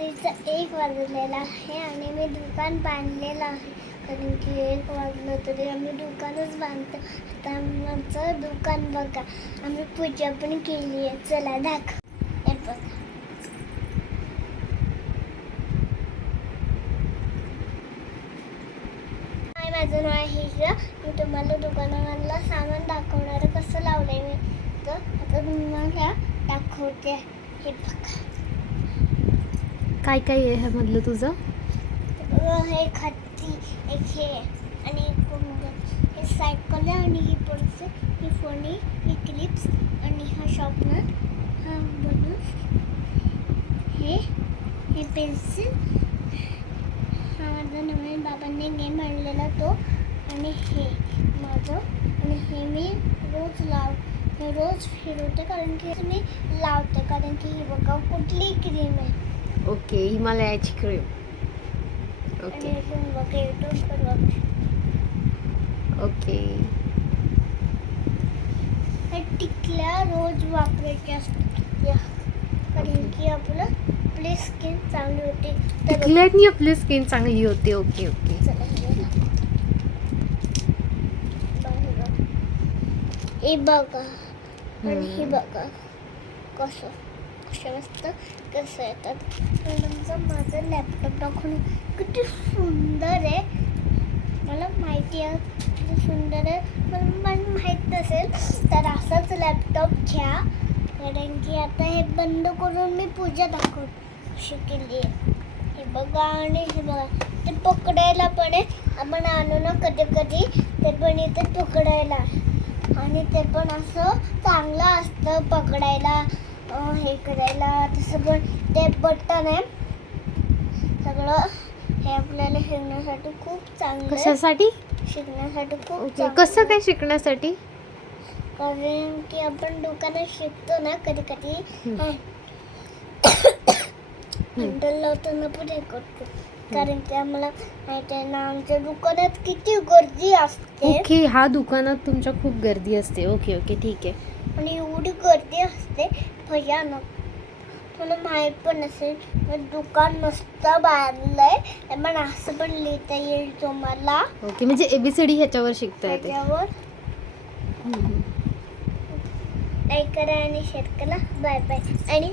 रात्रीचं 1 वाजलेला आहे आणि मी दुकान बांधलेलं आहे. कारण की 1 वाजलं तरी आम्ही दुकानच बांधतो. आता आमचं दुकान बघा, आम्ही पूजा पण केली आहे. चला दाखव. हे बघा, माझं नाव आहे हिरा. मी तुम्हाला दुकानामधलं सामान दाखवणार कसं लावलंय मी. तर आता तुम्हाला दाखवते. हे बघा काय काय आहे ह्यामधलं तुझं? हे खत्ती, एक हे आणि एक हे सायकल आहे आणि ही पर्स, ही फोन, ही क्लिप्स आणि हा शॉर्पनर, हा बलून, हे पेन्सिल, हा माझा नवीन बाबांनी गेम आणलेला तो, आणि हे माझं, आणि हे मी रोज फिरवते कारण की मी लावते. कारण की ही बघा कुठली क्रीम आहे. ओके, हिमालयाची क्रीम. ओके आणि इथून बघा युट्यूब पर बघा. ओके. हे टिकल्या रोज वापरायच्या असतात या, कारण की आपलं आपली स्किन चांगली होते. तर टिकल्याने आपली स्किन चांगली होते. Okay okay. चला हे बघा आणि हे बघा कसं मस्त कसं येतात. तुमचं माझं लॅपटॉप दाखवून किती सुंदर आहे. मला माहिती आहे किती सुंदर आहे. मला माहीत नसेल तर असाच लॅपटॉप घ्या. कारण की आता हे बंद करून मी पूजा दाखवू शिकली आहे. हे बघा आणि हे बघा, ते पकडायला पण आहे. आपण आणू ना कधी कधी ते पण इथे पकडायला, आणि ते पण असं चांगलं असतं पकडायला, हे करायला. तसं पण ते बटन आहे सगळं. हे आपल्याला शिकण्यासाठी खूप चांगलं आहे. कशासाठी? शिकण्यासाठी खूप ओके. चांगलं कसं आहे. काय शिकण्यासाठी? कारण की आपण दुकानात शिकतो ना कधी कधी, हँडल लावताना पण हे करतो. कारण की आम्हाला माहिती आहे ना आमच्या दुकानात किती गर्दी असते. ओके, हा दुकानात तुमच्या खूप गर्दी असते. ओके ओके, ठीक आहे. आणि एवढी गर्दी असते भयानक. तुला माहीत पण असेल मग दुकान मस्त बांधलंय. पण असं पण लिहिता येईल तुम्हाला. ओके, म्हणजे ABCD ह्याच्यावर शिकता येते. त्याच्यावर लाईक करा आणि शेअर करा. बाय बाय आणि